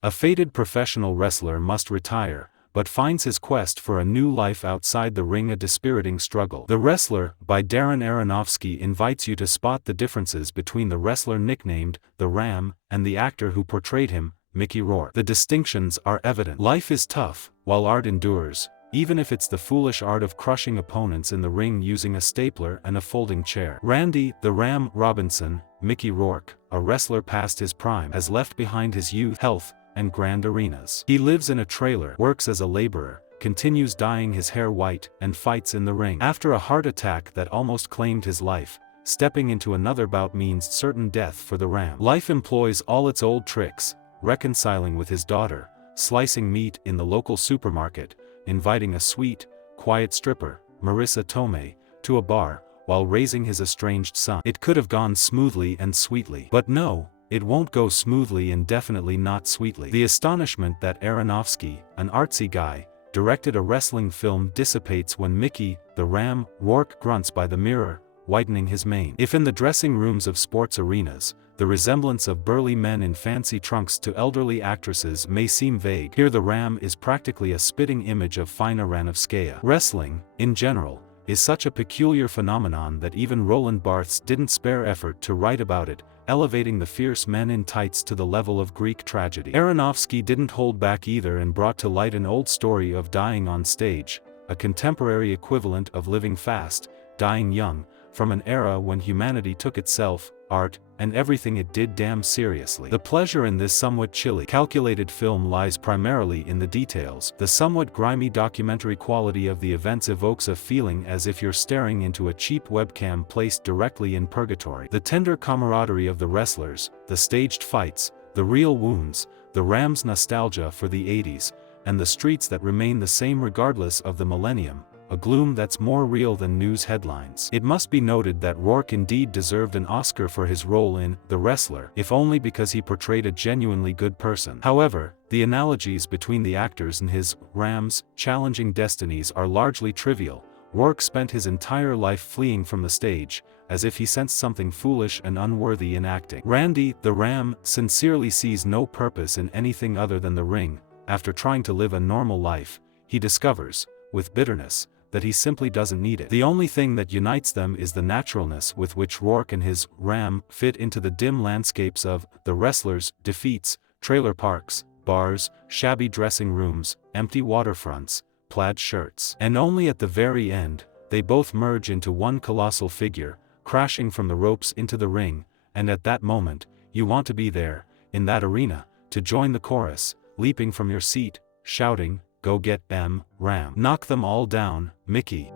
A fated professional wrestler must retire, but finds his quest for a new life outside the ring a dispiriting struggle. The Wrestler, by Darren Aronofsky, invites you to spot the differences between the wrestler nicknamed the Ram and the actor who portrayed him, Mickey Rourke. The distinctions are evident. Life is tough, while art endures, even if it's the foolish art of crushing opponents in the ring using a stapler and a folding chair. Randy, the Ram Robinson, Mickey Rourke, a wrestler past his prime, has left behind his youth, health, and grand arenas. He lives in a trailer, works as a laborer, continues dyeing his hair white, and fights in the ring. After a heart attack that almost claimed his life, stepping into another bout means certain death for the Ram. Life employs all its old tricks, reconciling with his daughter, slicing meat in the local supermarket, inviting a sweet, quiet stripper, Marisa Tomei, to a bar, while raising his estranged son. It could have gone smoothly and sweetly. But no, it won't go smoothly and definitely not sweetly. The astonishment that Aronofsky, an artsy guy, directed a wrestling film dissipates when Mickey, the Ram, Rourke grunts by the mirror, whitening his mane. If in the dressing rooms of sports arenas, the resemblance of burly men in fancy trunks to elderly actresses may seem vague, here the Ram is practically a spitting image of fine Aronofskaya. Wrestling, in general, is such a peculiar phenomenon that even Roland Barthes didn't spare effort to write about it, elevating the fierce men in tights to the level of Greek tragedy. Aronofsky didn't hold back either and brought to light an old story of dying on stage, a contemporary equivalent of living fast, dying young, from an era when humanity took itself, art, and everything it did damn seriously. The pleasure in this somewhat chilly, calculated film lies primarily in the details. The somewhat grimy documentary quality of the events evokes a feeling as if you're staring into a cheap webcam placed directly in purgatory. The tender camaraderie of the wrestlers, the staged fights, the real wounds, the Ram's nostalgia for the 80s, and the streets that remain the same regardless of the millennium, a gloom that's more real than news headlines. It must be noted that Rourke indeed deserved an Oscar for his role in The Wrestler, if only because he portrayed a genuinely good person. However, the analogies between the actors and his Ram's challenging destinies are largely trivial. Rourke spent his entire life fleeing from the stage, as if he sensed something foolish and unworthy in acting. Randy, the Ram, sincerely sees no purpose in anything other than the ring. After trying to live a normal life, he discovers, with bitterness, that he simply doesn't need it. The only thing that unites them is the naturalness with which Rourke and his Ram fit into the dim landscapes of the wrestlers, defeats, trailer parks, bars, shabby dressing rooms, empty waterfronts, plaid shirts. And only at the very end, they both merge into one colossal figure, crashing from the ropes into the ring, and at that moment, you want to be there, in that arena, to join the chorus, leaping from your seat, shouting, "Go get them, Ram. Knock them all down, Mickey."